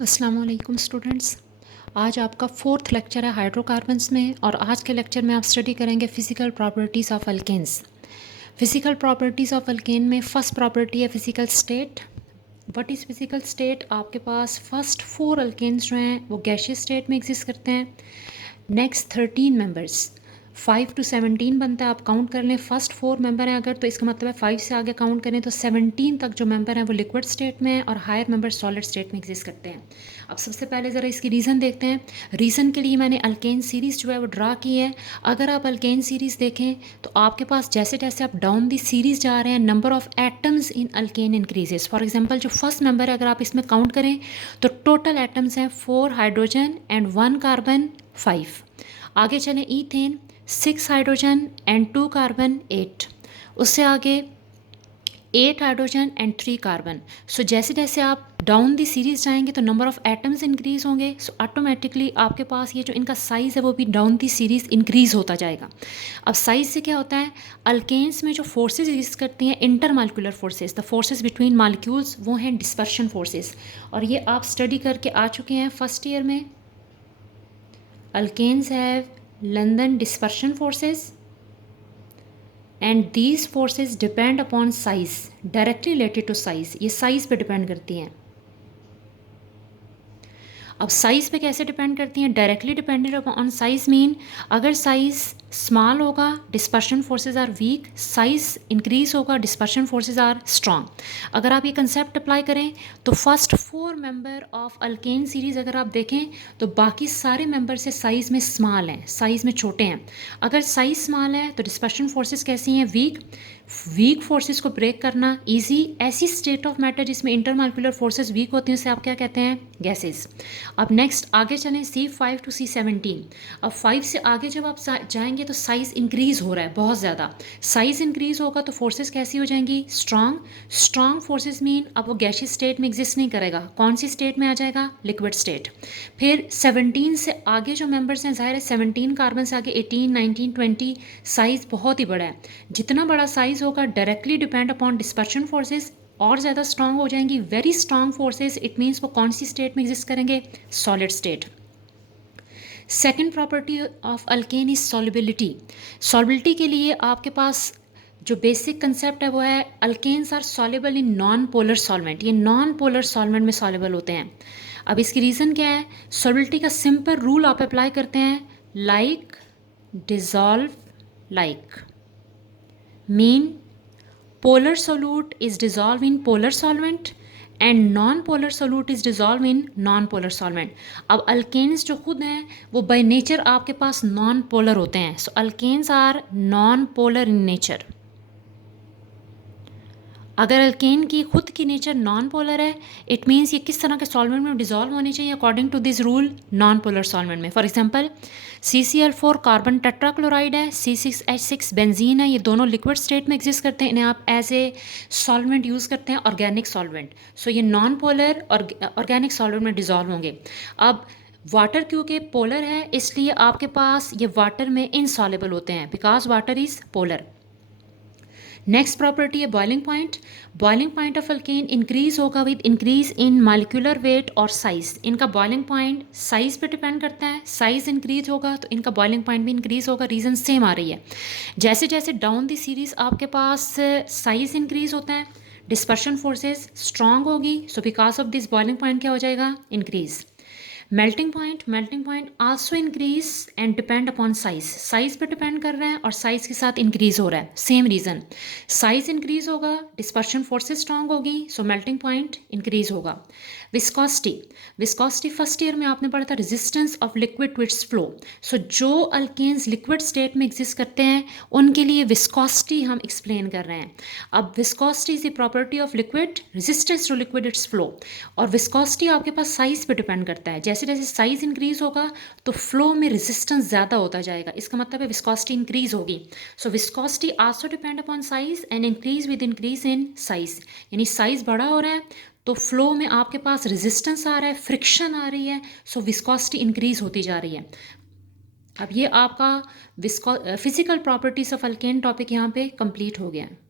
अस्सलाम वालेकुम स्टूडेंट्स। आज आपका फोर्थ लेक्चर है हाइड्रोकार्बन्स में और आज के लेक्चर में आप स्टडी करेंगे physical properties of alkanes. Physical properties of alkane में फ़र्स्ट प्रॉपर्टी है physical state. What is physical state? आपके पास फर्स्ट 4 अल्केन्स जो हैं वो गैसियस स्टेट में एग्जिस्ट करते हैं। नेक्स्ट 13 मेंबर्स 5 to 17 बनता है, आप काउंट कर लें। फर्स्ट 4 मेंबर हैं अगर, तो इसका मतलब है 5 से आगे काउंट करें तो 17 तक जो मेंबर हैं वो लिक्विड स्टेट में है और हायर मेंबर सॉलिड स्टेट में एग्जिस्ट करते हैं। अब सबसे पहले ज़रा इसकी रीज़न देखते हैं। रीज़न के लिए मैंने अल्केन सीरीज़ जो है वो ड्रा की है। अगर आप अल्केन सीरीज़ देखें तो आपके पास जैसे जैसे आप डाउन दी सीरीज़ जा रहे हैं, number of atoms in alkane increases. For example जो फर्स्ट मेंबर है अगर आप इसमें काउंट करें तो टोटल एटम्स हैं 4 हाइड्रोजन एंड 1 कार्बन 5। आगे चलें ईथेन 6 हाइड्रोजन एंड 2 कार्बन 8। उससे आगे 8 हाइड्रोजन एंड 3 कार्बन। सो जैसे जैसे आप डाउन दी सीरीज जाएंगे तो नंबर ऑफ एटम्स इंक्रीज होंगे। सो ऑटोमेटिकली आपके पास ये जो इनका साइज़ है वो भी डाउन दी सीरीज इंक्रीज होता जाएगा। अब साइज़ से क्या होता है, अल्केन्स में जो फोर्सेज एग्जिस्ट करती हैं intermolecular forces, the forces between molecules, वो हैं डिस्पर्शन फोर्सेज। और ये आप स्टडी करके आ चुके हैं फर्स्ट ईयर में। Alkanes have London dispersion forces and these forces depend upon size, directly related to size। ये साइज़ पे डिपेंड करती हैं। अब साइज़ पे कैसे डिपेंड करती हैं? Directly dependent on size mean अगर साइज़ स्मॉल होगा dispersion forces are weak, size increase होगा डिस्पर्शन फोर्सेस आर स्ट्रॉन्ग। अगर आप ये कंसेप्ट अप्लाई करें तो first 4 member of alkane series अगर आप देखें तो बाकी सारे मेंबर से साइज़ में स्मॉल हैं, साइज़ में छोटे हैं। अगर साइज़ स्मॉल है तो डिस्पर्शन फोर्सेस कैसी हैं? वीक। वीक फोर्सेस को ब्रेक करना ईजी। ऐसी स्टेट ऑफ मैटर जिसमें इंटरमालिक्यूलर फोर्सेस वीक होती हैं उसे आप क्या कहते हैं? गैसेस। अब नेक्स्ट आगे चलें C5 to C17। अब 5 से आगे जब आप जाएंगे तो साइज़ इंक्रीज़ हो रहा है बहुत ज़्यादा। साइज़ इंक्रीज़ होगा तो फोर्सेस कैसी हो जाएंगी? स्ट्रॉन्ग। स्ट्रॉन्ग फोर्सेस मीन अब वो गैसियस स्टेट में एग्जिस्ट नहीं करेगा। कौन सी स्टेट में आ जाएगा? Liquid state. फिर 17 से आगे जो मेंबर्स हैं, ज़ाहिर है 17 कार्बन से आगे 18, 19, 20, साइज़ बहुत ही बड़ा है। जितना बड़ा साइज़ होगा directly depend upon dispersion forces और ज़्यादा स्ट्रॉन्ग हो जाएंगी। Very strong forces, it means वो कौन सी स्टेट में एग्जिस्ट करेंगे? Solid state. Second property of alkane is solubility. Solubility के लिए आपके पास जो बेसिक कंसेप्ट है वो है alkanes are soluble in non polar solvent. ये नॉन पोलर सॉल्वेंट में सॉल्युबल होते हैं। अब इसकी रीज़न क्या है? सॉल्युबिलिटी का सिंपल रूल आप अप्लाई करते हैं, like dissolve like. Mean polar solute is dissolved in polar solvent and non-polar solute is dissolved in non-polar solvent। अब अल्केन्स जो खुद हैं वो बाय नेचर आपके पास नॉन पोलर होते हैं। So alkanes are non polar in nature. अगर alkane की खुद की नेचर नॉन पोलर है, इट मीन्स ये किस तरह के सॉल्वेंट में डिजॉल्व होनी चाहिए according to this rule? Non polar solvent में। For example CCl4 carbon tetrachloride है, C6H6 बेंजीन है, ये दोनों लिक्विड स्टेट में एग्जिस्ट करते हैं। इन्हें आप एज ए सॉल्वेंट यूज़ करते हैं, ऑर्गेनिक सॉल्वेंट। सो ये नॉन पोलर और ऑर्गेनिक सॉल्वेंट में डिजॉल्व होंगे। अब वाटर क्योंकि पोलर है इसलिए आपके पास ये वाटर में इनसॉल्युबल होते हैं, because water is polar. Next property है boiling point. Boiling point of alkane increase होगा with increase in molecular weight और साइज। इनका बॉइलिंग पॉइंट साइज पे डिपेंड करता है। साइज इंक्रीज होगा तो इनका बॉइलिंग पॉइंट भी इंक्रीज होगा। रीज़न सेम आ रही है। जैसे जैसे डाउन दी सीरीज आपके पास साइज इंक्रीज होता है, डिस्पर्शन फोर्सेस स्ट्रांग होगी। So because of this boiling point क्या हो जाएगा? Increase. Melting point also increase and depend upon size. Size पे डिपेंड कर रहा है और साइज के साथ इंक्रीज हो रहा है। सेम रीज़न, साइज इंक्रीज होगा डिस्पर्शन फोर्सेस स्ट्रांग होगी, सो मेल्टिंग पॉइंट इंक्रीज होगा। विस्कोसिटी फर्स्ट ईयर में आपने पढ़ा था resistance of liquid to its flow. So जो अल्केन्स लिक्विड स्टेट में एग्जिस्ट करते हैं उनके लिए विस्कोसिटी हम एक्सप्लेन कर रहे हैं। अब viscosity is the property of liquid, resistance to liquid its flow. और विस्कोसिटी आपके पास साइज पे डिपेंड करता है। जैसे जैसे साइज इंक्रीज होगा तो फ्लो में रेजिस्टेंस ज़्यादा होता जाएगा। इसका मतलब है विस्कोसिटी इंक्रीज होगी। So viscosity also depend upon size and increase with increase in size. यानी साइज बड़ा हो रहा है तो फ्लो में आपके पास रेजिस्टेंस आ रहा है, फ्रिक्शन आ रही है, सो विस्कोसिटी इंक्रीज होती जा रही है। अब ये आपका physical properties of alkane topic यहाँ पे कंप्लीट हो गया है।